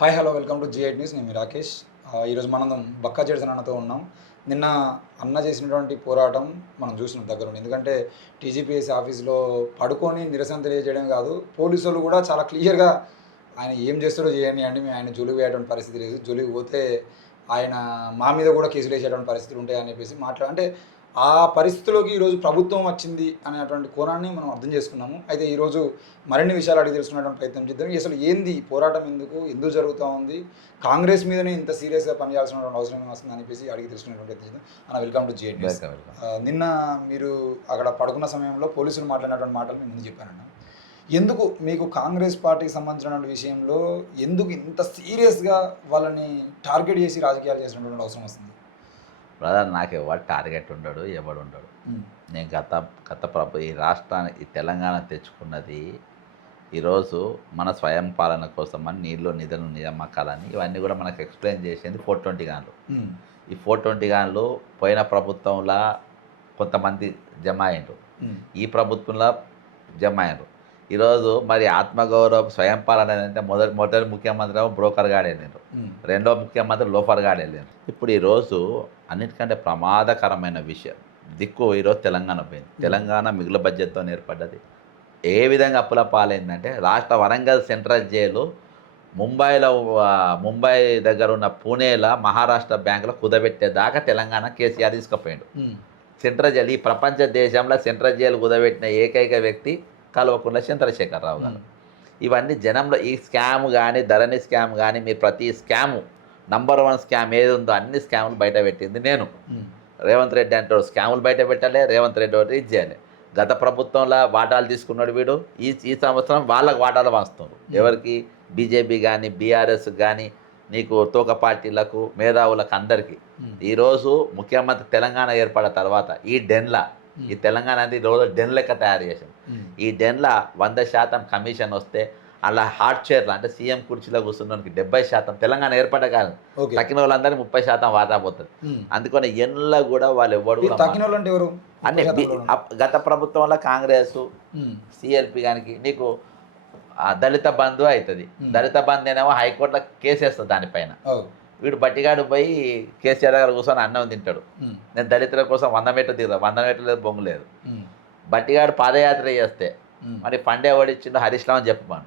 Hi hello welcome to G8 news. నేను మీ రాకేష్. ఈరోజు మనం బక్కా జడ్సన్ అన్నతో ఉన్నాం. నిన్న అన్న చేసినటువంటి పోరాటం మనం చూసినాం దగ్గరుండి. ఎందుకంటే టీజీపీఎస్సీ ఆఫీస్లో పడుకొని నిరసన తెలియజేయడం కాదు, పోలీసులు కూడా చాలా క్లియర్గా ఆయన ఏం చేస్తాడో చేయండి, మేము ఆయన జోలికి పోయేటువంటి పరిస్థితి లేదు, జోలికి పోతే ఆయన మా మీద కూడా కేసులు వేసేటువంటి పరిస్థితులు ఉంటాయని చెప్పేసి అంటే ఆ పరిస్థితిలోకి ఈరోజు ప్రభుత్వం వచ్చింది అనేటువంటి కోణాన్ని మనం అర్థం చేసుకున్నాము. అయితే ఈరోజు మరిన్ని విషయాలు అడిగి తెలుసుకునేటువంటి ప్రయత్నం చేద్దాం. అసలు ఏంది ఈ పోరాటం, ఎందుకు జరుగుతూ ఉంది, కాంగ్రెస్ మీదనే ఇంత సీరియస్గా పనిచేయాల్సినటువంటి అవసరం వస్తుంది అని చెప్పేసి అడిగి తెలుసుకునేటువంటి ప్రయత్నం చేద్దాం. అన్న వెల్కమ్ టు G8 న్యూస్. నిన్న మీరు అక్కడ పడుకున్న సమయంలో పోలీసులు మాట్లాడినటువంటి మాటలు నేను ముందు చెప్పానన్న. ఎందుకు మీకు కాంగ్రెస్ పార్టీకి సంబంధించినటువంటి విషయంలో ఎందుకు ఇంత సీరియస్గా వాళ్ళని టార్గెట్ చేసి రాజకీయాలు చేసినటువంటి అవసరం వస్తుంది? బ్రదర్, నాకు ఎవరు టార్గెట్ ఉండడు, ఎవడు ఉండడు. నేను ఈ రాష్ట్రానికి ఈ తెలంగాణ తెచ్చుకున్నది ఈరోజు మన స్వయం పాలన కోసమని నీళ్ళు నిధులు నియామకాలని ఇవన్నీ కూడా మనకు ఎక్స్ప్లెయిన్ చేసింది 420 గాన్లు. ఈ 420 గాన్లు పోయిన ప్రభుత్వంలో కొంతమంది జమ అయ్యారు, ఈ ప్రభుత్వంలో జమ అయ్యారు. ఈరోజు మరి ఆత్మగౌరవం స్వయం పాలన అంటే మొదటి ముఖ్యమంత్రి ఏమో బ్రోకర్ గాడు వెళ్ళారు, రెండో ముఖ్యమంత్రి లోఫర్ గాడు వెళ్ళారు. ఇప్పుడు ఈరోజు అన్నిటికంటే ప్రమాదకరమైన విషయం ఈరోజు తెలంగాణ పోయింది. తెలంగాణ మిగులు బడ్జెట్తో ఏర్పడ్డది. ఏ విధంగా అప్పుల పాలైందంటే రాష్ట్ర వరంగల్ సెంట్రల్ జైలు ముంబై దగ్గర ఉన్న పూణేలో మహారాష్ట్ర బ్యాంకులో కుదబెట్టేదాకా తెలంగాణ కేసీఆర్ తీసుకుపోయాడు. సెంట్రల్ జైలు ఈ ప్రపంచ దేశంలో సెంట్రల్ జైలు కుదబెట్టిన ఏకైక వ్యక్తి కల్వకుంట్ల చంద్రశేఖరరావు గారు. ఇవన్నీ జనంలో ఈ స్కామ్ కానీ, ధరణి స్కామ్ కానీ, మీరు ప్రతి స్కాము నంబర్ 1 స్కామ్ ఏది ఉందో అన్ని స్కాములు బయట పెట్టింది నేను. రేవంత్ రెడ్డి అంటే స్కాములు బయట పెట్టాలి, రేవంత్ రెడ్డి ఒకటి ఇది చేయాలి. గత ప్రభుత్వంలో వాటాలు తీసుకున్నాడు వీడు, ఈ సంవత్సరం వాళ్ళకు వాటాలు పంచుతున్నారు. ఎవరికి? బీజేపీ కానీ, బీఆర్ఎస్ కానీ, నీకు తోక పార్టీలకు, మేధావులకు అందరికీ. ఈరోజు ముఖ్యమంత్రి తెలంగాణ ఏర్పడిన తర్వాత ఈ తెలంగాణ అనేది రోజు డెన్ లెక్క తయారు చేసాం. ఈ డెన్లో 100% కమిషన్ వస్తే అలా హార్ట్ చైర్లు అంటే సీఎం కుర్చీలో కూర్చున్నకి 70%, తెలంగాణ ఏర్పడ్డ కాదు తక్కిన వాళ్ళందరినీ 30% వాటా పోతుంది. అందుకని ఎన్లో కూడా వాళ్ళు ఎవరు అంటే గత ప్రభుత్వంలో కాంగ్రెస్ సిఎల్పి కానీ నీకు దళిత బంధు అవుతుంది. దళిత బంధు ఏమో హైకోర్టులో కేసు వేస్తుంది దానిపైన. వీడు బట్టిగాడు పోయి కేసీఆర్ గారు కూర్చొని అన్నం తింటాడు. నేను దళితుల కోసం 100 మీటర్లు దిగుతా, 100 మీటర్లు లేదు, బొంగు లేదు. బట్టిగాడు పాదయాత్ర చేస్తే మరి ఫండ్ ఎవడిచ్చిండో హరీష్ రావు అని చెప్పమను.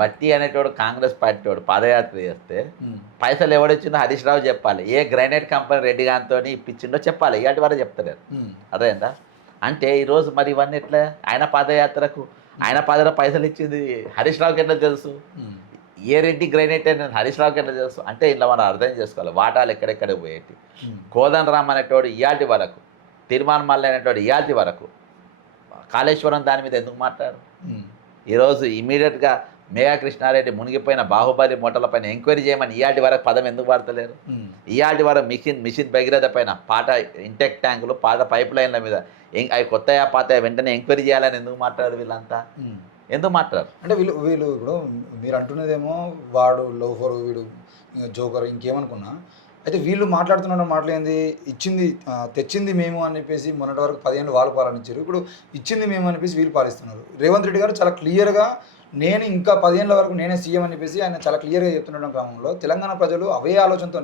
బట్టి అనేటోడు కాంగ్రెస్ పార్టీ వాడు పాదయాత్ర చేస్తే పైసలు ఎవడిచ్చిండో హరీష్ రావు చెప్పాలి. ఏ గ్రైనేట్ కంపెనీ రెడ్డి గారితో ఇప్పించిండో చెప్పాలి. ఇలాంటి వారు చెప్తలేరు. అదేందా అంటే ఈరోజు మరి ఇవన్నీ ఎట్లా? ఆయన పాదయాత్రకు పైసలు ఇచ్చింది హరీష్ రావుకి ఎట్లా తెలుసు? ఏ రెడ్డి గ్రైనేట్ అని హరీష్ రావుకి ఎట్లా తెలుసు? అంటే ఇలా మనం అర్థం చేసుకోవాలి వాటాలు ఎక్కడెక్కడ పోయేటి. కోదండ రామ్ అనేటోడు ఇయాల్టి వరకు, తిరుమల మల్లి అనేటోడు ఇయాల్టి వరకు, కాళేశ్వరం దాని మీద ఎందుకు మాట్లాడు? ఈరోజు ఇమీడియట్గా మేఘా కృష్ణారెడ్డి మునిగిపోయిన బాహుబలి మూటలపైన ఎంక్వైరీ చేయమని ఇయాల్టి వరకు పదం ఎందుకు వాడతలేరు? ఇయాల్టి వరకు మిషన్ భగీరథ పైన పాత ఇంటెక్ ట్యాంకులు, పాత పైప్ లైన్ల మీద అవి కొత్తయా పాత వెంటనే ఎంక్వైరీ చేయాలని ఎందుకు మాట్లాడారు? వీళ్ళంతా ఎందుకు మాట్లాడారు? అంటే వీళ్ళు ఇప్పుడు మీరు అంటున్నదేమో వాడు లోఫర్, వీడు జోకర్, ఇంకేమనుకున్నా. అయితే వీళ్ళు మాట్లాడుతున్న మాటలు ఏంది? తెచ్చింది మేము అని చెప్పేసి మొన్నటి వరకు 10 ఏళ్ళు వాళ్ళు పాలనించారు, ఇప్పుడు ఇచ్చింది మేము అని చెప్పేసి వీళ్ళు పాలిస్తున్నారు. రేవంత్ రెడ్డి గారు చాలా క్లియర్గా నేను ఇంకా 10 ఏళ్ళ వరకు నేనే సీఎం అని చెప్పేసి ఆయన చాలా క్లియర్గా చెప్తుండడం క్రమంలో తెలంగాణ ప్రజలు అవే ఆలోచనతో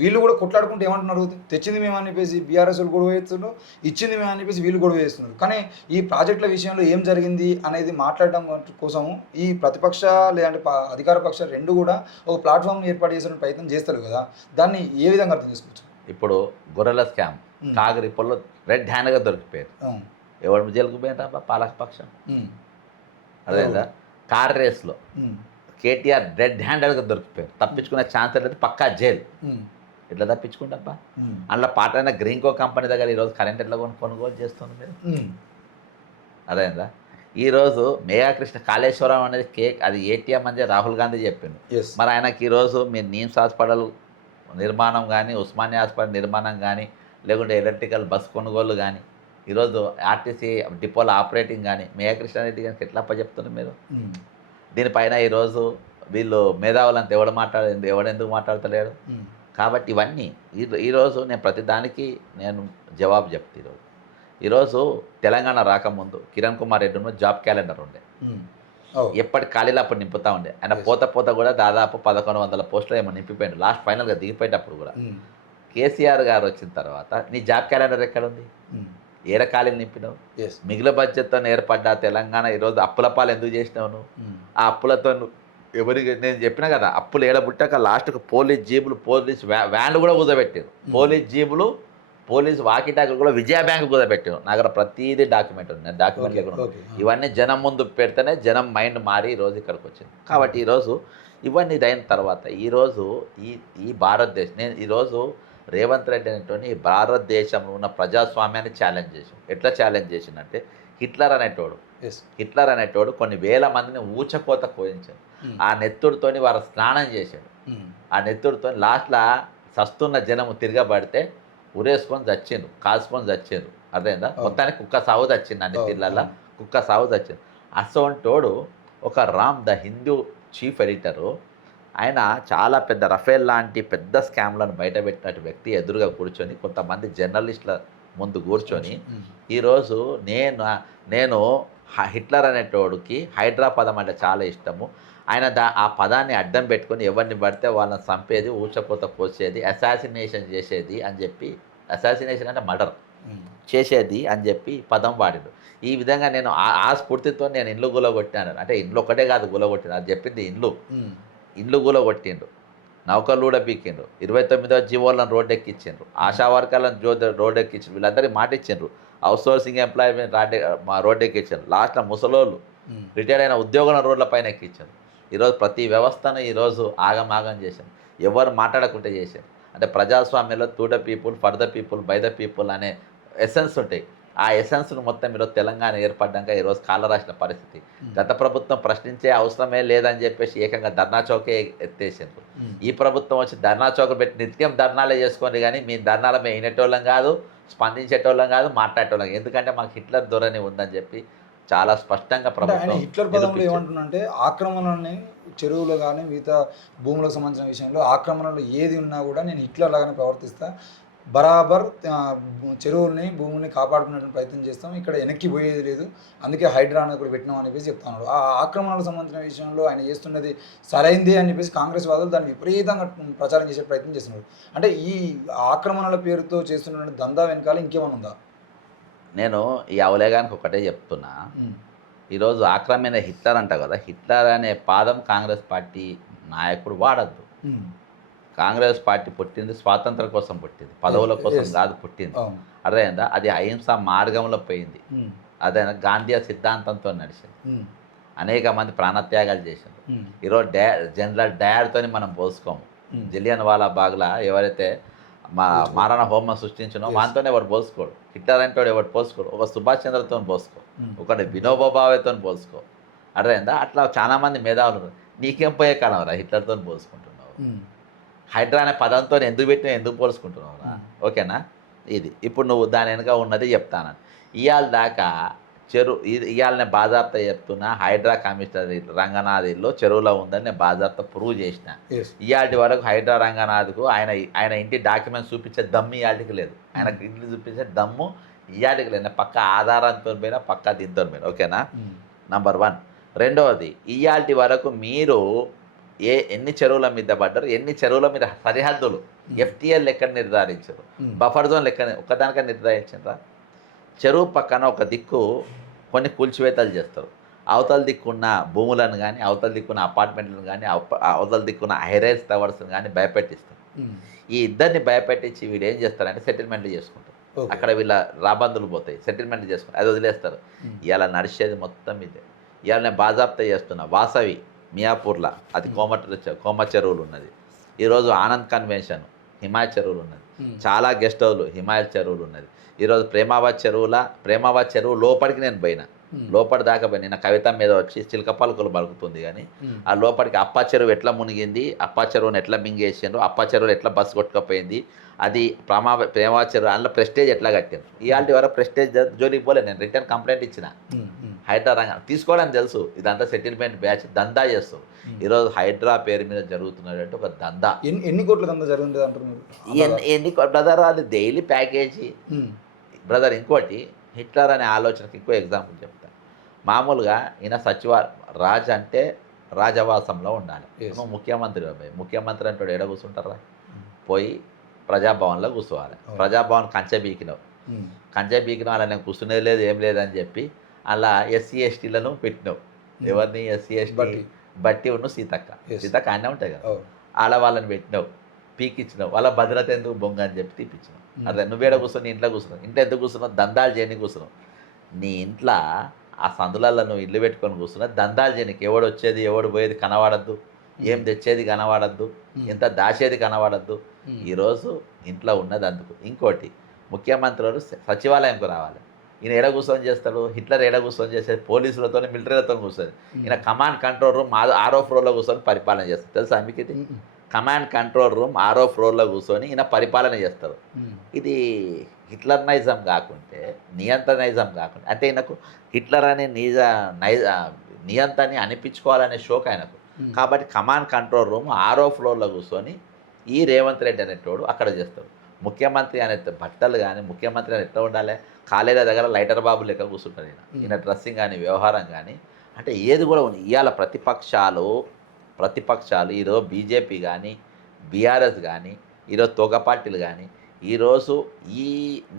వీళ్ళు కూడా కొట్లాడుకుంటూ ఏమంటున్నారు? తెచ్చింది మేము అని చెప్పేసి బీఆర్ఎస్ వాళ్ళు గొడవ వేస్తున్నారు, ఇచ్చింది మేము అని చెప్పేసి వీళ్ళు గొడవ వేస్తున్నారు. కానీ ఈ ప్రాజెక్టుల విషయంలో ఏం జరిగింది అనేది మాట్లాడడం కోసం ఈ ప్రతిపక్ష లేదంటే అధికార పక్ష రెండు కూడా ఒక ప్లాట్ఫామ్ ఏర్పాటు చేసే ప్రయత్నం చేస్తారు కదా, దాన్ని ఏ విధంగా అర్థం చేసుకోవచ్చు? ఇప్పుడు గొర్రెల స్కామ్ కాగరిపల్లో రెడ్ హ్యాండ్గా దొరికిపోయారు. ఎవరు జైలుకు పోయారా? పాలకపక్షం. అదేదా కార్ రేస్లో కేటీఆర్ రెడ్ హ్యాండెడ్గా దొరికిపోయారు. తప్పించుకునే ఛాన్స్ లేదు, పక్కా జైలు. ఇట్లా తప్పించుకుంటప్ప అందులో పాటైన గ్రీన్కో కంపెనీ దగ్గర ఈరోజు కరెంట్ ఎట్లా కొనుగోలు చేస్తుంది మీరు? అదేందా ఈరోజు మేఘాకృష్ణ కాళేశ్వరం అనేది అది ఏటీఎం అని రాహుల్ గాంధీ చెప్పిండు. మరి ఆయనకి ఈరోజు మీరు నీమ్స్ హాస్పిటల్ నిర్మాణం కానీ, ఉస్మానియా హాస్పిటల్ నిర్మాణం కానీ, లేకుంటే ఎలక్ట్రికల్ బస్ కొనుగోలు కానీ, ఈరోజు ఆర్టీసీ డిపోల ఆపరేటింగ్ కానీ మేఘకృష్ణారెడ్డి గారికి ఎట్లా చెప్తున్నారు మీరు? దీనిపైన ఈరోజు వీళ్ళు మేధావులంతా ఎవడెందుకు మాట్లాడతలేడు? కాబట్టి ఇవన్నీ ఈరోజు నేను ప్రతిదానికి నేను జవాబు చెప్తాను. ఈరోజు తెలంగాణ రాకముందు కిరణ్ కుమార్ రెడ్డి జాబ్ క్యాలెండర్ ఉండే. ఓ. ఎప్పటి ఖాళీలు అప్పుడు నింపుతా ఉండే ఆయన పోత పోత కూడా దాదాపు 1100 పోస్టులు ఏమో నింపిపోయాడు లాస్ట్ ఫైనల్గా దిగిపోయేటప్పుడు కూడా. కేసీఆర్ గారు వచ్చిన తర్వాత నీ జాబ్ క్యాలెండర్ ఎక్కడ ఉంది? ఏడ ఖాళీలు నింపినావు? ఎస్. మిగిలిన బడ్జెట్తో ఏర్పడ్డ తెలంగాణ ఈరోజు అప్పుల పాలు ఎందుకు చేసినావు నువ్వు? ఆ అప్పులతో ఎవరికి నేను చెప్పినా కదా, అప్పులు ఏడబుట్టాక లాస్ట్కి పోలీస్ జీబులు పోలీస్ వ్యాన్లు కూడా కుదబెట్టారు. పోలీస్ జీబులు పోలీస్ వాకిటాకులు కూడా విజయ బ్యాంకు కుదబెట్టారు. నా దగ్గర ప్రతిదీ డాక్యుమెంట్ ఉంది. నేను డాక్యుమెంట్ లేకుండా ఇవన్నీ జనం ముందు పెడితేనే జనం మైండ్ మారి ఈరోజు ఇక్కడికి వచ్చింది. కాబట్టి ఈరోజు ఇవన్నీ అయిన తర్వాత ఈరోజు ఈ భారతదేశం నేను ఈరోజు రేవంత్ రెడ్డి అనేటువంటి భారతదేశంలో ఉన్న ప్రజాస్వామ్యాన్ని ఛాలెంజ్ చేసాం. ఎట్లా ఛాలెంజ్ చేసిందంటే హిట్లర్ అనేటోడు కొన్ని వేల మందిని ఊచకోత కోయించాడు. ఆ నెత్తుడితోని వారు స్నానం చేశాడు. ఆ నెత్తుడితో లాస్ట్లో సస్తున్న జనము తిరగబడితే ఉరేసుకొని చచ్చిండ్రు, కాసుకొని చచ్చిండ్రు. అర్థమైందా? మొత్తానికి కుక్క సాగు చచ్చింది. అన్ని తీర్లల్లో కుక్క సాగు చచ్చింది. అసోంటోడు ఒక Ram the Hindu chief editor, ఆయన చాలా పెద్ద రఫేల్ లాంటి పెద్ద స్కామ్లను బయటపెట్టినట్టు వ్యక్తి ఎదురుగా కూర్చొని కొంతమంది జర్నలిస్టుల ముందు కూర్చొని ఈరోజు నేను హిట్లర్ అనేటోడికి హైడ్రా పదం అంటే చాలా ఇష్టము, ఆయన ఆ పదాన్ని అడ్డం పెట్టుకొని ఎవరిని పడితే వాళ్ళని చంపేది, ఊచకోత కోసేది, అసాసినేషన్ చేసేది అని చెప్పి, అసాసినేషన్ అంటే మర్డర్ చేసేది అని చెప్పి పదం వాడిండు. ఈ విధంగా నేను ఆ స్ఫూర్తితో నేను ఇండ్లు గులగొట్టాను. అంటే ఇండ్లు ఒకటే కాదు గులగొట్టిండు, అది చెప్పింది ఇండ్లు గులగొట్టిండు, నౌకర్లు కూడా పీకిండ్రు, 29వ జీవోలను రోడ్డు ఎక్కించిండ్రు, ఆశా వర్కర్లను రోడ్డు ఎక్కించారు, వీళ్ళందరికీ మాట ఇచ్చిండ్రు, అవుట్ సోర్సింగ్ ఎంప్లాయ్మెంట్ రోడ్డు ఎక్కించారు, లాస్ట్లో ముసలోళ్ళు రిటైర్ అయిన ఉద్యోగులను రోడ్ల పైన ఎక్కించారు. ఈరోజు ప్రతి వ్యవస్థను ఈరోజు ఆగమాగం చేశారు, ఎవరు మాట్లాడకుంటే చేశారు. అంటే ప్రజాస్వామ్యంలో to the people, for the people, by the people అనే ఎసెన్స్ ఉంటాయి. ఆ ఎసెన్స్ను మొత్తం ఈరోజు తెలంగాణ ఏర్పడ్డాక ఈరోజు కాళ్ళ రాసిన పరిస్థితి. గత ప్రభుత్వం ప్రశ్నించే అవసరమే లేదని చెప్పేసి ఏకంగా ధర్నా చౌకే ఎత్తేసారు. ఈ ప్రభుత్వం వచ్చి ధర్నా చౌక పెట్టి నిత్యం ధర్నాలే చేసుకోండి, కానీ మీ ధర్నాల మేము వినేటోళ్ళం కాదు, స్పందించేటోళ్ళం కాదు, మాట్లాడేటోళ్ళం. ఎందుకంటే మాకు హిట్లర్ ధోరణి ఉందని చెప్పి చాలా స్పష్టంగా ప్రభుత్వం హిట్లర్ పదంలో ఏమంటున్నంటే ఆక్రమణని చెరువులు కానీ మిగతా భూములకు సంబంధించిన విషయంలో ఆక్రమణలు ఏది ఉన్నా కూడా నేను హిట్లర్ లాగానే ప్రవర్తిస్తా, బరాబర్ చెరువుల్ని భూముల్ని కాపాడుకునే ప్రయత్నం చేస్తాం, ఇక్కడ వెనక్కి పోయేది లేదు, అందుకే హైడ్రా అనేది కూడా పెట్టినాం అని చెప్పేసి చెప్తున్నాడు. ఆ ఆక్రమణలకు సంబంధించిన విషయంలో ఆయన చేస్తున్నది సరైంది అని చెప్పేసి కాంగ్రెస్ వాదులు దాన్ని విపరీతంగా ప్రచారం చేసే ప్రయత్నం చేస్తున్నారు. అంటే ఈ ఆక్రమణల పేరుతో చేస్తున్న దందా వెనకాల ఇంకేమైనా ఉందా? నేను ఈ అవలేగానికి ఒకటే చెప్తున్నా, ఈరోజు ఆక్రమణ హిట్లర్ అంట కదా, హిట్లర్ అనే పాదం కాంగ్రెస్ పార్టీ నాయకుడు వాడద్దు. కాంగ్రెస్ పార్టీ పుట్టింది స్వాతంత్రం కోసం పుట్టింది, పదవుల కోసం కాదు పుట్టింది. అర్థమైందా? అది అహింస మార్గంలో పోయింది. అదే గాంధీ సిద్ధాంతంతో నడిచింది. అనేక మంది ప్రాణత్యాగాలు చేశారు. ఈరోజు జనరల్ డయర్తో మనం పోసుకోము. జలియన్ వాలా బాగ్లా ఎవరైతే మారణ హోమం సృష్టించినో వాటితోనే ఎవరు పోసుకోడు. హిట్లర్ అంటే వాడు ఎవరు పోసుకోడు. ఒక సుభాష్ చంద్రతో పోసుకో, ఒకటి వినోబా భావేతో పోసుకో. అర్థమైందా? అట్లా చాలామంది మేధావులు. నీకేం పోయే కాలం రా హిట్లర్తో పోసుకుంటున్నావు? హైడ్రా అనే పదంతో ఎందుకు పెట్టినా ఎందుకు పోల్చుకుంటున్నావురా? ఓకేనా? ఇది ఇప్పుడు నువ్వు దాని వెనుక ఉన్నది చెప్తాను. ఇవాళ దాకా ఇవాళ నేను బాజాప్తా చెప్తున్నా, హైడ్రా కమిషనర్ రంగనాథ్లో చెరువులో ఉందని నేను బాజాప్తా ప్రూవ్ చేసిన. ఇవాళ వరకు హైడ్రా రంగనాథ్కు ఆయన ఇంటి డాక్యుమెంట్స్ చూపించే దమ్ము ఇవాళకి లేదు, ఆయనకు ఇంటిని చూపించే దమ్ము ఇవాళకి లేదు. నేను పక్క ఆధారంతో పోయినా, పక్క దీంతో పోయినా. ఓకేనా? నంబర్ 1. రెండవది, ఇవాళ వరకు మీరు ఎన్ని చెరువుల మీద పడ్డారు, ఎన్ని చెరువుల మీద సరిహద్దులు ఎఫ్టీఎల్ ఎక్కడ నిర్ధారించారు, బఫర్ జోన్ లెక్క ఒక్కదానిక నిర్ధారించారా? చెరువు పక్కన ఒక దిక్కు కొన్ని కూల్చివేతలు చేస్తారు, అవతల దిక్కున్న భూములను కానీ, అవతల దిక్కున్న అపార్ట్మెంట్లను కానీ, అవతల దిక్కున్న హైరైజ్ టవర్స్ని కానీ భయపెట్టిస్తారు. ఈ ఇద్దరిని భయపెట్టించి వీడు ఏం చేస్తారంటే సెటిల్మెంట్లు చేసుకుంటారు. అక్కడ వీళ్ళ రాబందులు పోతాయి, సెటిల్మెంట్లు చేసుకుంటారు, అది వదిలేస్తారు. ఇలా నడిచేది మొత్తం ఇదే. ఇవాళ నేను బాజాప్తా చేస్తున్నా. వాసవి మియాపూర్లో అది కోమ చెరువులు ఉన్నది. ఈరోజు ఆనంద్ కన్వెన్షన్ హిమాయత్ చెరువులు ఉన్నది. చాలా గెస్ట్ హౌస్లు హిమాయత్ చెరువులు ఉన్నది. ఈరోజు ప్రేమావత్ చెరువు లోపలికి నేను పోయినా, లోపలి దాకా పోయినా. నిన్న కవిత మీద వచ్చి చిలక పలుకులు పలుకుతుంది, కానీ ఆ లోపలికి అప్ప చెరువు ఎట్లా మునిగింది, అప్ప చెరువుని ఎట్లా మింగేసిండ్రు, అప్ప చెరువులు ఎట్లా బస్సు కొట్టుకపోయింది, అది ప్రేమావత్ చెరువు అందులో ప్రెస్టేజ్ ఎట్లా కట్టిండ్రు. ఇవాళ వరకు ప్రెస్టేజ్ జోలికి పోలే. నేను రిటర్న్ కంప్లైంట్ ఇచ్చిన. హైడ్రా రంగం తీసుకోవడం తెలుసు, ఇదంతా సెటిల్మెంట్ బ్యాచ్ దందా చేస్తాం. ఈరోజు హైడ్రా పేరు మీద జరుగుతున్నట్టు ఒక దందా. ఎన్ని కోట్ల దందా జరుగుతుంది అంటారు? ఎన్ని బ్రదర్, అది డైలీ ప్యాకేజీ బ్రదర్. ఇంకోటి, హిట్లర్ అనే ఆలోచనకి ఇంకో ఎగ్జాంపుల్ చెప్తాను. మామూలుగా ఈయన రాజ్ అంటే రాజవాసంలో ఉండాలి. Yes. నువ్వు ముఖ్యమంత్రి అబ్బాయి, ముఖ్యమంత్రి అంటే ఎడ కూర్చుంటారా? ఉమ్. పోయి ప్రజాభవన్లో కూర్చోవాలి. అవును. ప్రజాభవన్ కంచె బీకినావు, ఉమ్. కంచె బీకినావు, అలా నేను కూర్చునేది లేదు ఏం లేదని చెప్పి అలా ఎస్సీ ఎస్టీలను పెట్టినావు. ఎవరిని? ఎస్సీ ఎస్టీ బట్టి. బట్టి ఉన్న సీతక్క. Yes. సీతక్క అన్నీ ఉంటాయి కదా, అవును. వాళ్ళని పెట్టినావు, పీకిచ్చినావు. వాళ్ళ భద్రత ఎందుకు బొంగ అని చెప్పి తీపిచ్చినావు. అదే నువ్వేడ కూర్చొని ఇంట్లో కూర్చున్నావు. ఇంట్లో ఎందుకు కూర్చున్నావు? దందాలు చేయని కూర్చున్నావు. నీ ఇంట్లో ఆ సందులలో నువ్వు ఇల్లు పెట్టుకొని కూర్చున్నా దందాలు చేయనికి. ఎవడు వచ్చేది ఎవడు పోయేది కనబడద్దు, ఏం తెచ్చేది కనబడద్దు, ఎంత దాచేది కనబడద్దు. ఈరోజు ఇంట్లో ఉన్నది అందుకు. ఇంకోటి, ముఖ్యమంత్రి వారు సచివాలయంకు రావాలి. ఈయన ఎడ కూర్చొని చేస్తాడు? హిట్లర్ ఎడ కూర్చొని చేసేది? పోలీసులతో మిలిటరీలతో కూర్చొని. ఈయన కమాండ్ కంట్రోల్ రూమ్ 6వ ఫ్లోర్లో కూర్చొని పరిపాలన చేస్తాడు. తెలుసా మీకు ఇది? కమాండ్ కంట్రోల్ రూమ్ 6వ ఫ్లోర్లో కూర్చొని ఈయన పరిపాలన చేస్తారు. ఇది హిట్లర్ నైజం కాకుంటే, నియంత నైజం కాకుంటే, అంటే ఈయనకు హిట్లర్ అనే నియంతని అనిపించుకోవాలనే షోక్ ఆయనకు. కాబట్టి కమాండ్ కంట్రోల్ రూమ్ 6వ ఫ్లోర్లో కూర్చొని ఈ రేవంత్ రెడ్డి అనేటోడు అక్కడ చేస్తాడు. ముఖ్యమంత్రి అనే బట్టలు కానీ, ముఖ్యమంత్రి అని ఎట్లా ఉండాలి? కాలేజీ దగ్గర లైటర్ బాబు లెక్క కూర్చుంటాడు ఈయన డ్రెస్సింగ్ కానీ, వ్యవహారం కానీ, అంటే ఏది కూడా ఉంది. ఇవాళ ప్రతిపక్షాలు ఈరోజు బీజేపీ కానీ, బీఆర్ఎస్ కానీ, ఈరోజు తోక పార్టీలు కానీ, ఈరోజు ఈ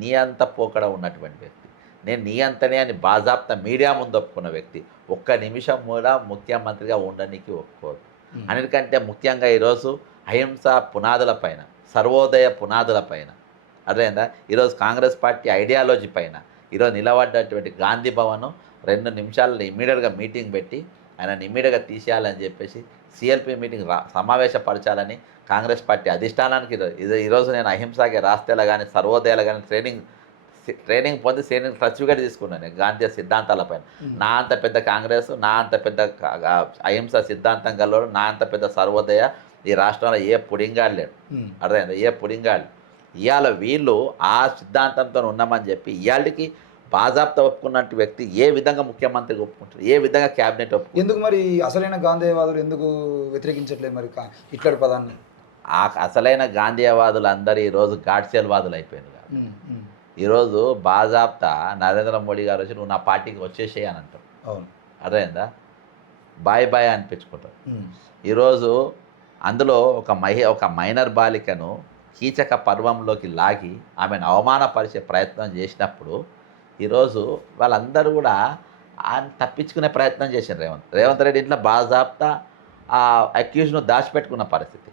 నియంత పోకడ ఉన్నటువంటి వ్యక్తి, నేను నియంతనే అని బాజాప్తా మీడియా ముందు ఒప్పుకున్న వ్యక్తి ఒక్క నిమిషం కూడా ముఖ్యమంత్రిగా ఉండడానికి ఒప్పుకోదు. అన్నిటికంటే ముఖ్యంగా ఈరోజు అహింస పునాదుల పైన, సర్వోదయ పునాదుల పైన, అదేందా ఈరోజు కాంగ్రెస్ పార్టీ ఐడియాలజీ పైన ఈరోజు నిలబడ్డటువంటి గాంధీ భవన్ 2 నిమిషాలలో ఇమ్మీడియట్గా మీటింగ్ పెట్టి ఆయన ఇమ్మీడియట్గా తీసేయాలని చెప్పేసి సిఎల్పి మీటింగ్ సమావేశపరచాలని కాంగ్రెస్ పార్టీ అధిష్టానానికి ఈరోజు నేను అహింసకి రాస్తేలా కానీ, సర్వోదయాలు కానీ ట్రైనింగ్ పొంది సర్టిఫికేట్ తీసుకున్నాను నేను గాంధీ సిద్ధాంతాలపైన. నా అంత పెద్ద కాంగ్రెస్, నా అంత పెద్ద అహింస సిద్ధాంతం గల్లోడు, నా అంత పెద్ద సర్వోదయ ఈ రాష్ట్రంలో ఏ పుడింగాడు లేడు. అర్థమైందా? ఏ పుడింగాడు. ఇవాళ వీళ్ళు ఆ సిద్ధాంతంతో ఉన్నామని చెప్పి ఇవాళకి బాజాప్తా ఒప్పుకున్నట్టు వ్యక్తి ఏ విధంగా ముఖ్యమంత్రికి ఒప్పుకుంటారు? ఏ విధంగా క్యాబినెట్ ఒప్పుకుంటారు? ఎందుకు మరి అసలైన గాంధేయవాదులు ఎందుకు వ్యతిరేకించట్లేదు మరి హిట్లర్ పదాన్ని? ఆ అసలైన గాంధేయవాదులు అందరూ ఈరోజు గాడ్సేల్వాదులు అయిపోయారు. ఈరోజు బాజాప్తా నరేంద్ర మోడీ గారు వచ్చి నువ్వు నా పార్టీకి వచ్చేసేయి అని అంటారు. అవును. అర్థమైందా? బాయ్ అనిపించుకుంటారు. ఈరోజు అందులో ఒక మైనర్ బాలికను కీచక పర్వంలోకి లాగి ఆమెను అవమానపరిచే ప్రయత్నం చేసినప్పుడు ఈరోజు వాళ్ళందరూ కూడా ఆయన తప్పించుకునే ప్రయత్నం చేశారు. రేవంత్ రెడ్డి ఇంట్లో బాజాప్తా ఆ అక్యూజ్ను దాచిపెట్టుకున్న పరిస్థితి.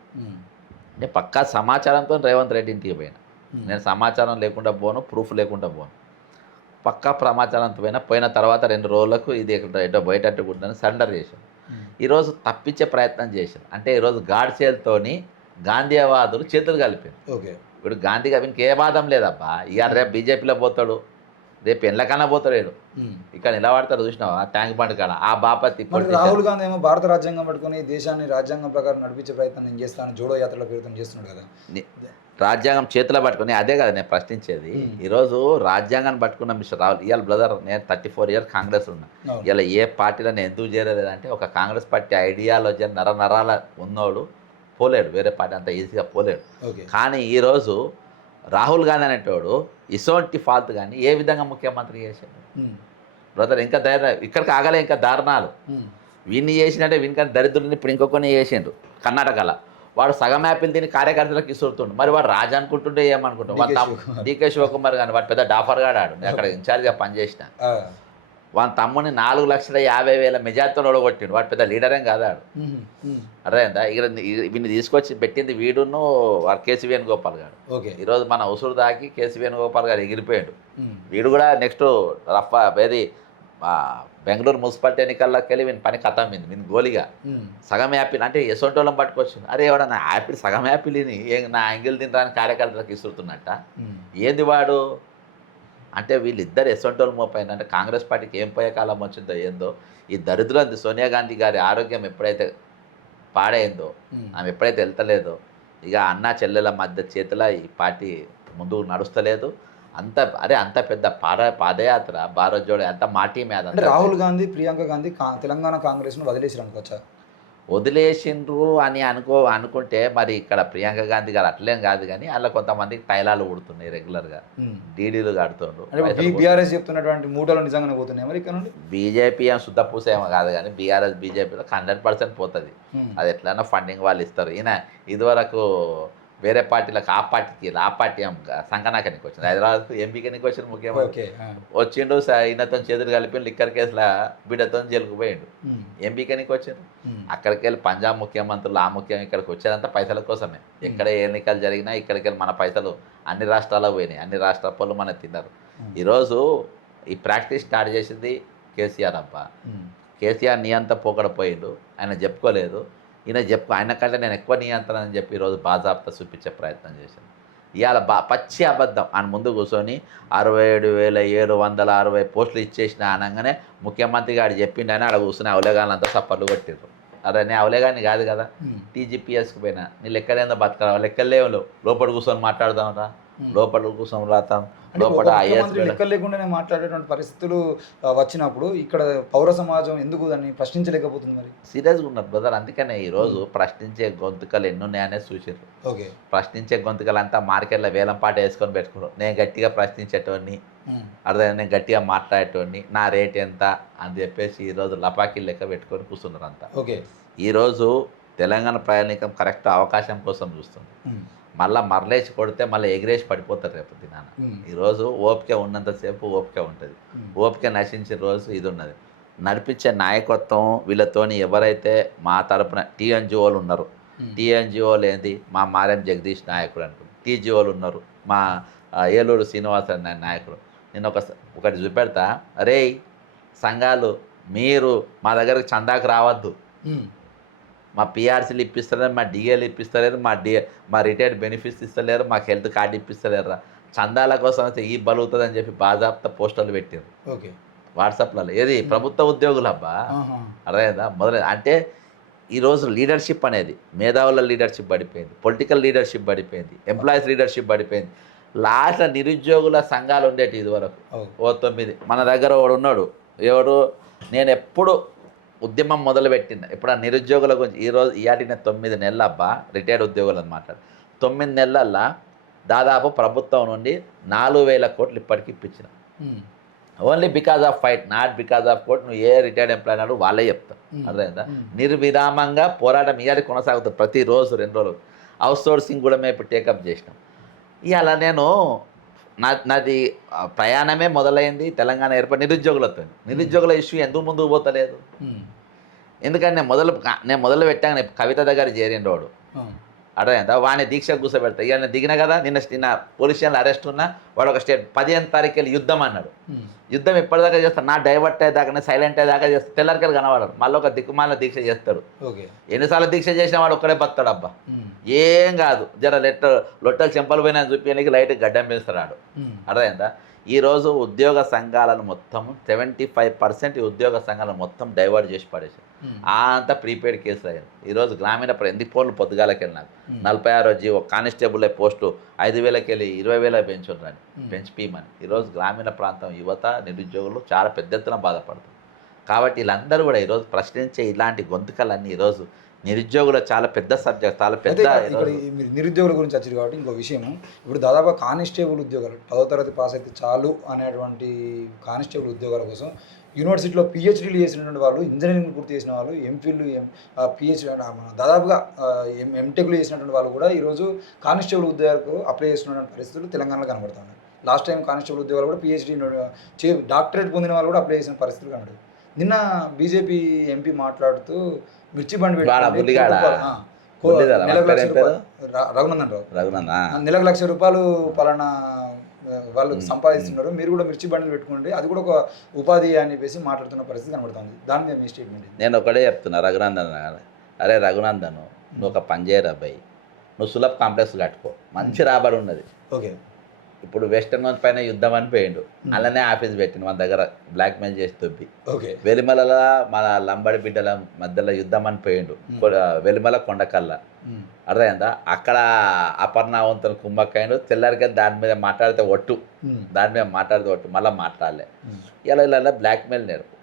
నేను పక్కా సమాచారంతో రేవంత్ రెడ్డి ఇంటికి పోయినా. నేను సమాచారం లేకుండా పోను, ప్రూఫ్ లేకుండా పోను, పక్కా సమాచారంతో పోయిన తర్వాత 2 రోజులకు ఇది ఎటో బయటట్టు ఉందని సరెండర్ చేశాను. ఈరోజు తప్పించే ప్రయత్నం చేశారు. అంటే ఈరోజు గాడ్సేల్తోని గాంధీవాదులు చేతులు కలిపారు. ఓకే. ఇప్పుడు గాంధీ గారికి ఏ వాదం లేదబ్బా. ఇవాళ రేపు బీజేపీలో పోతాడు, రేపు ఎల్లకన్నా పోతాడు. ఇక్కడ నిలబడతాడు చూసినావా ట్యాంక్ బండ్ కాడ ఆ బాపతి. రాహుల్ గాంధీ ఏమో భారత రాజ్యాంగం పట్టుకుని దేశాన్ని రాజ్యాంగం ప్రకారం నడిపించే ప్రయత్నం నేను చేస్తాను, జోడో యాత్రల పేరుతో చేస్తున్నాడు కదా. రాజ్యాంగం చేతిలో పట్టుకుని అదే కదా నేను ప్రశ్నించేది. ఈరోజు రాజ్యాంగాన్ని పట్టుకున్న మిస్టర్ రాహుల్, ఇవాళ బ్రదర్ నేను 34 ఇయర్స్ కాంగ్రెస్ ఉన్నా. ఇలా ఏ పార్టీలో నేను ఎందుకు చేరలేదంటే ఒక కాంగ్రెస్ పార్టీ ఐడియాలజీ నరాల ఉన్నోడు పోలేడు, వేరే పార్టీ అంత ఈజీగా పోలేడు. కానీ ఈరోజు రాహుల్ గాంధీ అనేటోడు ఇసోంటి ఫాల్త్ కానీ ఏ విధంగా ముఖ్యమంత్రి చేశాడు బ్రదర్? ఇంకా ఇక్కడికి ఆగలే, ఇంకా దారుణాలు. వీన్ని చేసినట్టే వీనికన్నా దరిద్రుడిని ఇప్పుడు ఇంకొకరిని చేసిండు కర్ణాటకలో. వాడు సగం యాపిల్ తిని కార్యకర్తలకు ఇస్తుండు. మరి వాడు రాజు అనుకుంటుంటే ఏమనుకుంటాడు? డీకే శివకుమార్ కానీ వాడు పెద్ద డాఫర్ గాడు, ఆడు అక్కడ ఇన్ఛార్జ్గా పనిచేసిన. వాని తమ్ముని 4,50,000 మెజార్టీతో ఓడగొట్టిండు. వాడు పెద్ద లీడరేం కాదాడు. అర్థమైందా? ఇక్కడ వీడిని తీసుకొచ్చి పెట్టింది వీడును వాడు కేసీ వేణుగోపాల్ గారు. ఈరోజు మన ఉసురు దాకి కేసీ వేణుగోపాల్ గారు ఎగిరిపోయాడు. వీడు కూడా నెక్స్ట్ వేది బెంగళూరు మున్సిపాలిటీ ఎన్నికల్లోకి వెళ్ళి వీని పని కథం వింది. వీని గోలిగా సగం యాపిల్ అంటే ఎసొంటోళ్ళం పట్టుకొచ్చింది. అరే ఎవడ నా యాపిల్ సగం యాపిల్ని నా యాంగిల్ తినరాని కార్యకర్తలకు ఇస్తున్నట్ట. ఏంది వాడు అంటే వీళ్ళిద్దరు ఎసొంటోళ్ళు మోపైన అంటే కాంగ్రెస్ పార్టీకి ఏం పోయే కాలం వచ్చిందో ఏందో. ఈ దరిద్రం సోనియా గాంధీ గారి ఆరోగ్యం ఎప్పుడైతే పాడైందో, ఆమె ఎప్పుడైతే వెళ్తలేదో, ఇక అన్నా చెల్లెల మధ్య చేతిలో ఈ పార్టీ ముందుకు నడుస్తలేదు. అంత పెద్ద పాదయాత్ర భారత్ జోడో అంత మాటీ మీద. రాహుల్ గాంధీ, ప్రియాంక గాంధీ తెలంగాణ కాంగ్రెస్ను వదిలేసారు అనుకోవచ్చా? వదిలేసిండ్రు అని అనుకుంటే మరి ఇక్కడ ప్రియాంక గాంధీ గారు అట్లేం కాదు కానీ అలా కొంతమందికి తైలాలు ఉడుతున్నాయి రెగ్యులర్గా, డీడీలు కడుతుండ్రు. అంటే బీఆర్ఎస్ చెప్తున్నటువంటి మూటలు నిజంగానే పోతున్నాయి మరి ఇక్కడ నుండి. బీజేపీ ఏం శుద్ధ పూసేమో కాదు కానీ బీఆర్ఎస్ బీజేపీలో 100% పోతుంది. అది ఎట్లైనా ఫండింగ్ వాళ్ళు ఇస్తారు. ఈయన ఇదివరకు వేరే పార్టీలకు ఆ పార్టీ ఏం సంకనాకనికి వచ్చింది, హైదరాబాద్కు ఎంపీకనికి వచ్చింది ముఖ్యమంత్రి వచ్చిండు. ఈయనతో చేతులు కలిపి లిక్కర్ కేసుల బిడ్డతో జైలుకు పోయిండు. ఎంపీకనికి వచ్చిండు. అక్కడికి వెళ్ళి పంజాబ్ ముఖ్యమంత్రులు ఆ ముఖ్యం ఇక్కడికి వచ్చేదంతా పైసల కోసమే. ఎక్కడ ఎన్నికలు జరిగినా ఇక్కడికి వెళ్ళి మన పైసలు అన్ని రాష్ట్రాలకు పోయినాయి, అన్ని రాష్ట్ర పనులు మనం తిన్నారు. ఈరోజు ఈ ప్రాక్టీస్ స్టార్ట్ చేసింది కేసీఆర్ అబ్బా. కేసీఆర్ నియంత పోకడపోయిండు, ఆయన చెప్పుకోలేదు. ఈయన ఆయన కంటే నేను ఎక్కువ నియంత్రణ అని చెప్పి ఈరోజు బాజాబ్తా చూపించే ప్రయత్నం చేశాను. ఇవాళ పచ్చి అబద్ధం ఆయన ముందు కూర్చొని 67,760 పోస్టులు ఇచ్చేసిన అనగానే ముఖ్యమంత్రి గారు చెప్పిండని ఆడ కూర్చొని అవలేగాలంతా సప్పర్లు కొట్టిర్రు. అదే నేను అవలేగాని కాదు కదా, టీజీపీఎస్కి పోయినా నీ లెక్కలేందో బతకరా, లెక్కలేవు లోపల కూర్చొని మాట్లాడదాంరా, లోపల కూర్చొని రాతాం లోపల లెక్కలు లేకుండానే మాట్లాడేటువంటి పరిస్థితులు వచ్చినప్పుడు ఇక్కడ పౌర సమాజం ఎందుకు దాన్ని ప్రశ్నించలేకపోతుంది మరి? సీరియస్గా ఉన్నారు బ్రదర్. అందుకనే ఈరోజు ప్రశ్నించే గొంతుకలు ఎన్ని ఉన్నాయనేది చూసారు. ఓకే, ప్రశ్నించే గొంతుకలు అంతా మార్కెట్లో వేలం పాట వేసుకొని పెట్టుకున్నాం. నేను గట్టిగా ప్రశ్నించేటోడిని, అర్థం నేను గట్టిగా మాట్లాడేటోడిని, నా రేట్ ఎంత అని చెప్పేసి ఈరోజు లపాకీలు లెక్క పెట్టుకొని కూర్చున్నారు అంతా. ఓకే, ఈరోజు తెలంగాణ ప్రయాణికం కరెక్ట్ అవకాశం కోసం చూస్తుంది. మళ్ళీ మరలేసి కొడితే మళ్ళీ ఎగిరేసి పడిపోతారు రేపు దినాన. ఈరోజు ఓపిక ఉన్నంతసేపు ఓపిక ఉంటుంది, ఓపిక నశించే రోజు ఇది ఉన్నది. నడిపించే నాయకత్వం వీళ్ళతోని ఎవరైతే మా తరపున టీఎన్జిఓలు ఉన్నారు, టీఎన్జిఓలు ఏంది మా మారెం జగదీష్ నాయకుడు అనుకుంటు, టీజీఓలు ఉన్నారు మా ఏలూరు శ్రీనివాస నాయకుడు. నేను ఒకటి చూపెడతా, అరే సంఘాలు మీరు మా దగ్గరకు చందాకు రావద్దు, మా పిఆర్సీలు ఇప్పిస్తలేరు, మా డిఏలు ఇప్పిస్తలేరు, మా రిటైర్డ్ బెనిఫిట్స్ ఇస్తలేరు, మాకు హెల్త్ కార్డు ఇప్పిస్తలేరు, చందాల కోసం అయితే ఈ బలుగుతుంది అని చెప్పి బాజాబ్తా పోస్టర్లు పెట్టారు. ఓకే, వాట్సాప్లలో. ఏది ప్రభుత్వ ఉద్యోగులు అబ్బా, అర్థమైందా? అంటే ఈరోజు లీడర్షిప్ అనేది మేధావుల లీడర్షిప్ పడిపోయింది, పొలిటికల్ లీడర్షిప్ పడిపోయింది, ఎంప్లాయీస్ లీడర్షిప్ పడిపోయింది. లాస్ట్లో నిరుద్యోగుల సంఘాలు ఉండేటి ఇదివరకు ఓ 9. మన దగ్గర వాడు ఉన్నాడు ఎవడు, నేను ఎప్పుడు ఉద్యమం మొదలుపెట్టింది ఇప్పుడు ఆ నిరుద్యోగుల గురించి. ఈరోజు ఇయాటిన 9 నెలలు అబ్బా రిటైర్డ్ ఉద్యోగులు అనమాట. 9 నెలల్లో దాదాపు ప్రభుత్వం నుండి 4,000 కోట్లు ఇప్పటికి ఇప్పించిన. Only because of fight, not because of court. నువ్వు ఏ రిటైర్డ్ ఎంప్లాయ్ అన్నాడు వాళ్ళే చెప్తారు, అర్థమైందా? నిర్విరామంగా పోరాటం ఇయాలి కొనసాగుతుంది ప్రతిరోజు 2 రోజులు. అవుట్ సోర్సింగ్ కూడా మేము ఇప్పుడు టేకప్ చేసినాం. ఇవాళ నేను నాది ప్రయాణమే మొదలైంది తెలంగాణ ఏర్పడి నిరుద్యోగులతో. నిరుద్యోగుల ఇష్యూ ఎందుకు ముందుకు పోతలేదు? ఎందుకంటే నేను మొదలు పెట్టాను, కవిత దగ్గర చేరిండు వాడు, అర్థమైందా? వాడిని దీక్ష కూర్చోబెడతా. ఇవాళ దిగిన కదా, నిన్న పోలీస్ స్టేషన్లో అరెస్ట్ ఉన్నా, వాడు ఒక స్టేట్ 15వ తారీఖు వెళ్ళి యుద్ధం అన్నాడు. యుద్ధం ఎప్పటిదాకా చేస్తాడు, నా డైవర్ట్ అయ్యేదాకా సైలెంట్ అయ్యేదాకా చేస్తాడు, తెల్లరికెళ్ళి కనవాడాడు, మళ్ళీ ఒక దిక్కుమాల దీక్ష చేస్తాడు. ఎన్నిసార్లు దీక్ష చేసిన వాడు ఒక్కడే బతాడు అబ్బా, ఏం కాదు. జర లొట్టలు చెంపలు పోయినా చూపించడానికి లైట్ గడ్డం పెంచుతాడు, అర్థమైందా? ఈరోజు ఉద్యోగ సంఘాలను మొత్తం 75% ఉద్యోగ సంఘాలను మొత్తం డైవర్ట్ చేసి పడేసారు. అంతా ప్రీపెయిడ్ కేసులు అయ్యారు. ఈరోజు గ్రామీణ ఎందుకు ఫోన్లు పొద్దుగాలకి వెళ్ళినారు 46వ జీవో కానిస్టేబుల్ పోస్టు 5,000కి వెళ్ళి 20,000 పెంచుండ్రని పెంచిపోయమని. ఈరోజు గ్రామీణ ప్రాంతం యువత నిరుద్యోగులు చాలా పెద్ద ఎత్తున బాధపడుతుంది. కాబట్టి వీళ్ళందరూ కూడా ఈరోజు ప్రశ్నించే ఇలాంటి గొంతుకలన్నీ ఈరోజు నిరుద్యోగుల చాలా పెద్ద సబ్జెక్ట్, చాలా పెద్ద. మీరు నిరుద్యోగుల గురించి వచ్చారు కాబట్టి ఇంకో విషయం, ఇప్పుడు దాదాపు కానిస్టేబుల్ ఉద్యోగాలు 10వ తరగతి పాస్ అయితే చాలు అనేటువంటి కానిస్టేబుల్ ఉద్యోగాల కోసం యూనివర్సిటీలో పిహెచ్డీలు చేసినటువంటి వాళ్ళు, ఇంజనీరింగ్ పూర్తి చేసిన వాళ్ళు, ఎంఫిల్లు పిహెచ్డీ దాదాపుగా ఎంటెక్లు చేసినటువంటి వాళ్ళు కూడా ఈరోజు కానిస్టేబుల్ ఉద్యోగాలకు అప్లై చేస్తున్న పరిస్థితులు తెలంగాణలో కనబడుతున్నాయి. లాస్ట్ టైం కానిస్టేబుల్ ఉద్యోగాలు కూడా పిహెచ్డీ డాక్టరేట్ పొందిన వాళ్ళు కూడా అప్లై చేసిన పరిస్థితులు కనబడదు. నిన్న బీజేపీ ఎంపీ మాట్లాడుతూ మిర్చి బండి పెట్టి నెలకు ₹1,00,000 పలానా వాళ్ళు సంపాదిస్తున్నారు, మీరు కూడా మిర్చి బండ్లు పెట్టుకోండి, అది కూడా ఒక ఉపాధి అని చెప్పేసి మాట్లాడుతున్న పరిస్థితి కనబడుతుంది. దాని మీద మీ స్టేట్మెంట్? నేను ఒకటే చెప్తున్నా రఘునందన్, అరే రఘునందన్ నువ్వు ఒక పని చేయరు అబ్బాయి, నువ్వు సులభ్ కాంప్లెక్స్ కట్టుకో, మంచి రాబడి ఉన్నది. ఓకే, ఇప్పుడు వెస్టర్న్ పైన యుద్ధం అని పోయిండు, అలానే ఆఫీస్ పెట్టిండు మన దగ్గర బ్లాక్ మెయిల్ చేసి తొప్పి. వెలిమల మన లంబడి బిడ్డల మధ్యలో యుద్ధం అని పోయిండు, వెలిమల కొండకల్లా, అర్థమైందా? అక్కడ అపర్ణావంతుని కుంభకాయను తెల్లారిగా దాని మీద మాట్లాడితే ఒట్టు, మళ్ళీ మాట్లాడలే. ఇలా బ్లాక్ మెయిల్ నేర్పు.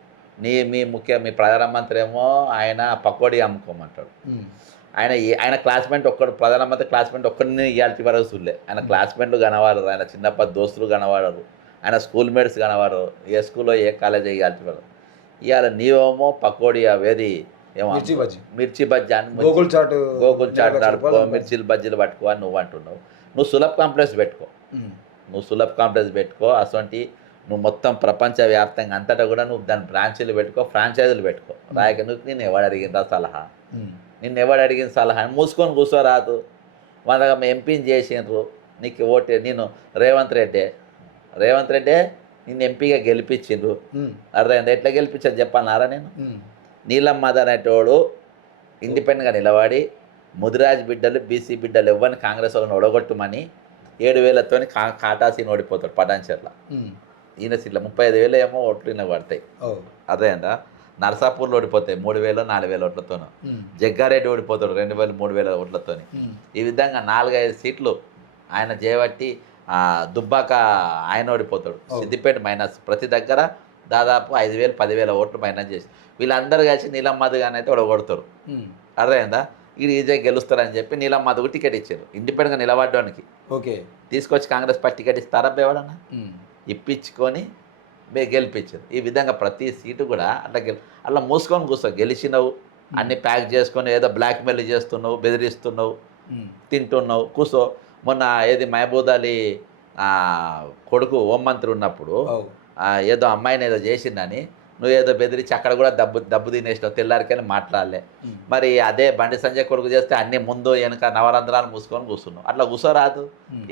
మీ ప్రధానమంత్రి ఏమో ఆయన పకోడీ అమ్ముకోమంటాడు. ఆయన క్లాస్మేట్ ఒక్కడు, ప్రధానమంత్రి క్లాస్మేట్ ఒక్కడిని ఇవాళ వరకు చూడలే. ఆయన క్లాస్మేట్లు కనవాడరు, ఆయన చిన్నప్పటి దోస్తులు కనవాడరు, ఆయన స్కూల్ మేట్స్ కనవాడరు, ఏ స్కూల్లో ఏ కాలేజ్ ఇవాళ వరకు. ఇవాళ నీవేమో పకోడీ అవేది ఏమో మిర్చి బజ్జీ అని గోకుల్ చాట్ నడుపుకో, మిర్చీలు బజ్జీలు పట్టుకో అని నువ్వు అంటున్నావు. నువ్వు సులభ్ కాంప్లెక్స్ పెట్టుకో, అటువంటి నువ్వు మొత్తం ప్రపంచవ్యాప్తంగా అంతటా కూడా నువ్వు దాని బ్రాంచీలు పెట్టుకో, ఫ్రాంచైజీలు పెట్టుకో. రాయకనుకు నేను ఎవడు అడిగిందా సలహా, అడిగిన సలహా మూసుకొని కూర్చోరాదు. మన ఎంపీని చేసిండ్రు, నీకు ఓటే నేను రేవంత్ రెడ్డి నిన్ను ఎంపీగా గెలిపించిండ్రు. అర్థమైంది? ఎట్లా గెలిపించారు చెప్పాలన్నారా? నేను నీలమ్మద అనేటోడు ఇండిపెండెంట్గా నిలబడి ముదిరాజ్ బిడ్డలు, బీసీ బిడ్డలు ఎవరిని కాంగ్రెస్ వాళ్ళని ఒడగొట్టమని 7,000తో కాటాసీని ఓడిపోతాడు పటాన్చెర్ల. ఈయన సీట్ల 35,000 ఏమో ఓట్లు ఈయన పడతాయి. అదేందా? నర్సాపూర్లో ఓడిపోతాయి 3,000 4,000 ఓట్లతో. జగ్గారెడ్డి ఓడిపోతాడు 2,000 3,000 ఓట్లతో. ఈ విధంగా 4-5 సీట్లు ఆయన చేయబట్టి దుబ్బాక ఆయన ఓడిపోతాడు. సిద్దిపేట మైనస్, ప్రతి దగ్గర దాదాపు 5,000 10,000 ఓట్లు మైనస్ చేసి వీళ్ళందరూ కలిసి నీలమ్మదిగానే అయితే ఓడగొడతారు. అర్థమైందా? ఇది ఈజీగా గెలుస్తారని చెప్పి నీలమ్మదికు టికెట్ ఇచ్చారు ఇండిపెండెంట్గా నిలబడడానికి. ఓకే, తీసుకొచ్చి కాంగ్రెస్ పార్టీ టికెట్ ఇస్తారా ఎవడన్నా? ఇప్పించుకొని గెలిపించారు. ఈ విధంగా ప్రతి సీటు కూడా అట్లా మూసుకొని కూర్చో. గెలిచినవు అన్ని ప్యాక్ చేసుకొని ఏదో బ్లాక్మెయిల్ చేస్తున్నావు, బెదిరిస్తున్నావు, తింటున్నావు, కూర్చో. మొన్న ఏది మహబూద్ అలీ కొడుకు హోంమంత్రి ఉన్నప్పుడు ఏదో అమ్మాయిని ఏదో చేసిందని నువ్వు ఏదో బెదిరించి అక్కడ కూడా దబ్బు తినేసినావు, తెల్లారికైనా మాట్లాడలే. మరి అదే బండి సంజయ్ కొడుకు చేస్తే అన్ని ముందు వెనక నవరంధ్రాలు మూసుకొని కూర్చున్నావు. అట్లా కూర్చోరాదు.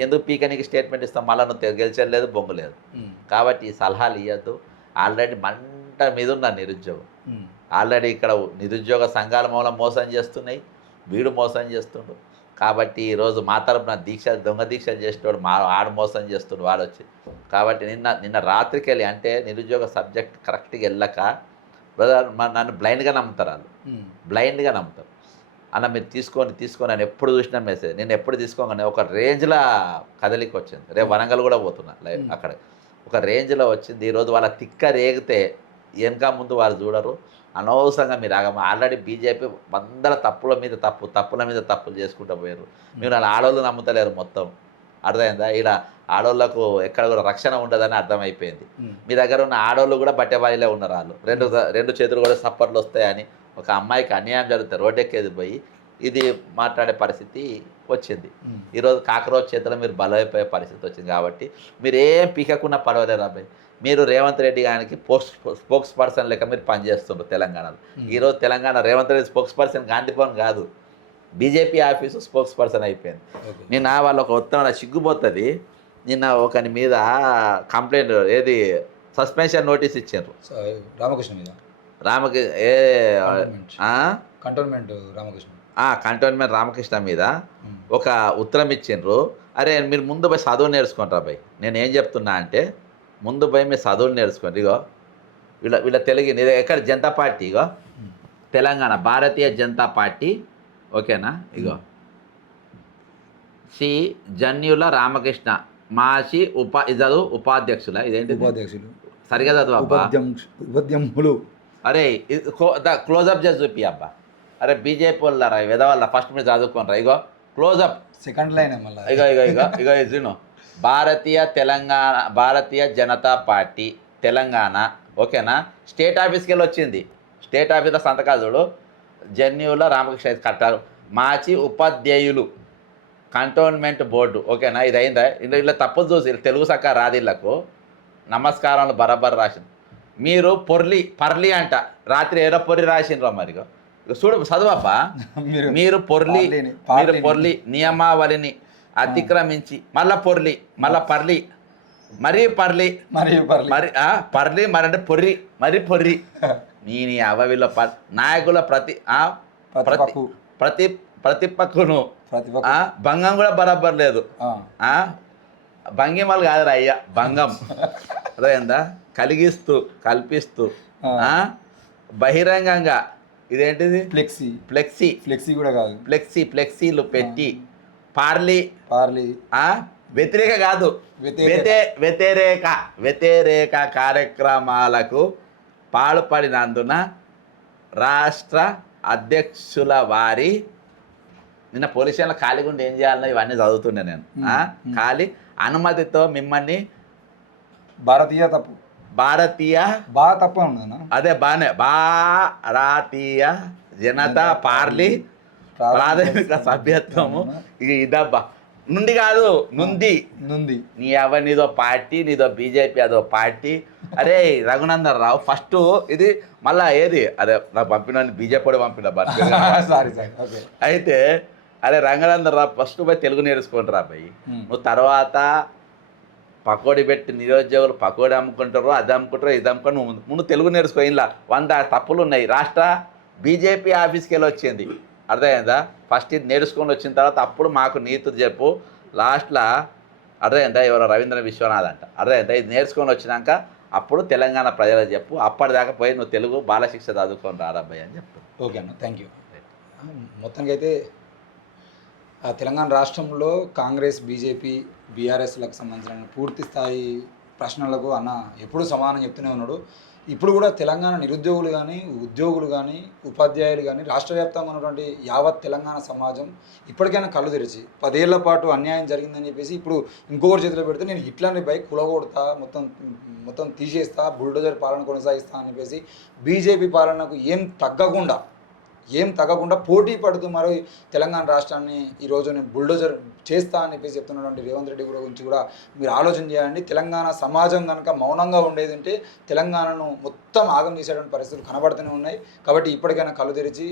ఎందుకు పీకనికి స్టేట్మెంట్ ఇస్తాం? మళ్ళీ నువ్వు గెలిచలేదు, బొంగులేదు. కాబట్టి ఈ సలహాలు ఇవ్వద్దు. ఆల్రెడీ మంట మీద ఉన్న నిరుద్యోగం, ఆల్రెడీ ఇక్కడ నిరుద్యోగ సంఘాల మూలం మోసం చేస్తున్నాయి, వీడు మోసం చేస్తుండు. కాబట్టి ఈరోజు మా తరపున దొంగ దీక్షలు చేసేవాడు ఆడు మోసం చేస్తుండు వాడు వచ్చి. కాబట్టి నిన్న రాత్రికి వెళ్ళి, అంటే నిరుద్యోగ సబ్జెక్ట్ కరెక్ట్గా వెళ్ళక బ్రదర్ నన్ను బ్లైండ్గా నమ్ముతారు. వాళ్ళు బ్లైండ్గా నమ్ముతారు. అన్న మీరు తీసుకొని అని ఎప్పుడు చూసినా మెసేజ్, నేను ఎప్పుడు తీసుకోగానే ఒక రేంజ్లో కదలికి వచ్చింది. రేపు వరంగల్ కూడా పోతున్నా లైవ్, అక్కడ ఒక రేంజ్లో వచ్చింది. ఈరోజు వాళ్ళ తిక్క రేగితే వెనక ముందు వాళ్ళు చూడరు. అనవసరంగా మీరు ఆల్రెడీ బీజేపీ వందల తప్పుల మీద తప్పులు చేసుకుంటూ పోయారు. మీరు అలా ఆడవాళ్ళు నమ్ముతలేరు మొత్తం. అర్థమైందా? ఇక్కడ ఆడవాళ్ళకు ఎక్కడ కూడా రక్షణ ఉండదని అర్థమైపోయింది. మీ దగ్గర ఉన్న ఆడవాళ్ళు కూడా బట్టెబాయిలే ఉన్నారు. వాళ్ళు రెండు చేతులు కూడా సప్పర్లు వస్తాయని ఒక అమ్మాయికి అన్యాయం జరుగుతుంది, రోడ్డెక్కేది పోయి ఇది మాట్లాడే పరిస్థితి వచ్చింది. ఈరోజు కాకరోజు చేతిలో మీరు బలైపోయే పరిస్థితి వచ్చింది. కాబట్టి మీరు ఏం పీకకున్నా పర్వాలేదు అబ్బాయి. మీరు రేవంత్ రెడ్డి గారికి స్పోక్స్ పర్సన్ లెక్క మీరు పనిచేస్తున్నారు తెలంగాణలో. ఈరోజు తెలంగాణ రేవంత్ రెడ్డి స్పోక్స్ పర్సన్ గాంధీ భవన్ కాదు, బీజేపీ ఆఫీసు స్పోక్స్ పర్సన్ అయిపోయింది. నిన్న వాళ్ళు ఒక ఉత్తరం సిగ్గుపోతుంది. నిన్న ఒకని మీద కంప్లైంట్ ఏది సస్పెన్షన్ నోటీస్ ఇచ్చారు రామకృష్ణ మీద. కంటోన్మెంట్ రామకృష్ణ మీద ఒక ఉత్తరం ఇచ్చిండ్రు. అరే మీరు ముందు పోయి చదువు నేర్చుకుంటారా భయ్. నేను ఏం చెప్తున్నా అంటే ముందు పోయి మీరు చదువులు నేర్చుకోండి. ఇగో వీళ్ళ తెలుగు ఎక్కడ జనతా పార్టీ, ఇగో తెలంగాణ భారతీయ జనతా పార్టీ, ఓకేనా? ఇగో సి జన్యుల రామకృష్ణ మాసి చదువు ఉపాధ్యక్షుల, ఇదేంటి ఉపాధ్యక్షులు సరిగా చదువు అబ్బా. అరే క్లోజప్ చేసి చూపి అబ్బా. అరే బీజేపీ వాళ్ళరా విధవాళ్ళ ఫస్ట్ మీరు చదువుకోనరా. ఇగో క్లోజప్ సెకండ్ లైన్. ఇగో ఇగో ఇగో ఇగో ఇది భారతీయ జనతా పార్టీ తెలంగాణ, ఓకేనా? స్టేట్ ఆఫీస్కి వెళ్ళి వచ్చింది. స్టేట్ ఆఫీస్లో సంతకాలు చూడు. జన్యుల రామకృష్ణ కట్టారు. మాచి ఉపాధ్యాయులు కంటోన్మెంట్ బోర్డు, ఓకేనా? ఇది అయిందా? ఇలా తప్పులు చూసి తెలుగు సక్క రాదిళ్లకు నమస్కారాలు బరాబర్ రాసింది. మీరు పర్లి అంట రాత్రి ఏదో పొర్లి రాసిండ్రో మరి. చూడు చదువబ్బా. మీరు పొర్లి నియమావళిని అతిక్రమించి మళ్ళా పర్లి అంటే పొర్రి నీ అవవిలో నాయకుల ప్రతిపక్కును భంగం కూడా బరాబర్ లేదు. భంగిమలు కాదురా అయ్యా, భంగం. అదేందా? కల్పిస్తూ బహిరంగంగా ఇదేంటిది ఫ్లెక్సీ కూడా కాదు, ఫ్లెక్సీలు పెట్టి పార్లీ వ్యతిరేక కాదు వ్యతిరేక కార్యక్రమాలకు పాల్పడినందున రాష్ట్ర అధ్యక్షుల వారి నిన్న పోలీస్ స్టేషన్లో ఖాళీ గుండి ఏం చేయాలన్నా ఇవన్నీ చదువుతుండే నేను ఖాళీ అనుమతితో మిమ్మల్ని భారతీయ తప్పు భారతీయ బాగా తప్పు ఉందన్న. అదే బానే భారతీయ జనతా పార్టీ ప్రాథమిక సభ్యత్వము ఇదబ్బా నుండి కాదు నుంది నీ నీదో పార్టీ నీదో బీజేపీ అదో పార్టీ. అరే రఘునందన్ రావు ఫస్ట్ ఇది మళ్ళా ఏది అదే నాకు పంపిన బీజేపీ పంపిన సారీ సారీ ఓకే. అయితే అరే రంగనందన్ రావు ఫస్ట్ పోయి తెలుగు నేర్చుకుంటారు అబ్బాయి. నువ్వు తర్వాత పకోడీ పెట్టి నిరుద్యోగులు పకోడీ అమ్ముకుంటారు అది అమ్ముకుంటారు ఇది అమ్ముకుంటారు. నువ్వు ముందు తెలుగు నేర్చుకో. ఇలా 100 తప్పులు ఉన్నాయి. రాష్ట్ర బీజేపీ ఆఫీస్కి వెళ్ళి వచ్చింది అర్థమైందా. ఫస్ట్ ఇది నేర్చుకొని వచ్చిన తర్వాత అప్పుడు మాకు నీతులు చెప్పు. లాస్ట్లో అర్థమైందా ఎవరో రవీంద్ర విశ్వనాథ్ అంట అర్థమైందా. ఇది నేర్చుకొని వచ్చినాక అప్పుడు తెలంగాణ ప్రజలకు చెప్పు. అప్పటిదాకా పోయి నువ్వు తెలుగు బాలశిక్ష చదువుకొని రారబ్బాయి అని చెప్పు. ఓకే అన్న, థ్యాంక్ యూ. మొత్తానికి అయితే తెలంగాణ రాష్ట్రంలో కాంగ్రెస్ బీజేపీ బీఆర్ఎస్లకు సంబంధించిన పూర్తి స్థాయి ప్రశ్నలకు అన్న ఎప్పుడూ సమాధానం చెప్తూనే ఉన్నాడు. ఇప్పుడు కూడా తెలంగాణ నిరుద్యోగులు కానీ ఉద్యోగులు కానీ ఉపాధ్యాయులు కానీ రాష్ట్ర వ్యాప్తంగా ఉన్నటువంటి యావత్ తెలంగాణ సమాజం ఇప్పటికైనా కళ్ళు తెరిచి 10 ఏళ్ల పాటు అన్యాయం జరిగిందని చెప్పేసి ఇప్పుడు ఇంకొకటి చేతిలో పెడితే నేను హిట్లర్ని బైక్ కులగొడతా మొత్తం తీసేస్తా బుల్డోజర్ పాలన కొనసాగిస్తా అని చెప్పేసి బీజేపీ పాలనకు ఏం తగ్గకుండా పోటీ పడుతూ మరి తెలంగాణ రాష్ట్రాన్ని ఈరోజు నేను బుల్డోజర్ చేస్తా అని చెప్పేసి చెప్తున్నటువంటి రేవంత్ రెడ్డి గురించి కూడా మీరు ఆలోచన చేయండి. తెలంగాణ సమాజం కనుక మౌనంగా ఉండేది ఉంటే తెలంగాణను మొత్తం ఆగం చేసేటువంటి పరిస్థితులు కనబడుతూనే ఉన్నాయి. కాబట్టి ఇప్పటికైనా కళ్ళు తెరిచి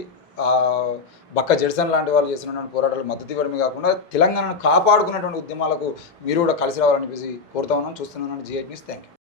బక్క జెడ్సన్ లాంటి వాళ్ళు చేస్తున్నటువంటి పోరాటాలు మద్దతు ఇవ్వడమే కాకుండా తెలంగాణను కాపాడుకున్నటువంటి ఉద్యమాలకు మీరు కూడా కలిసి రావాలని చెప్పేసి కోరుతా ఉన్నాను. చూస్తున్నాను G8 న్యూస్. Thank you.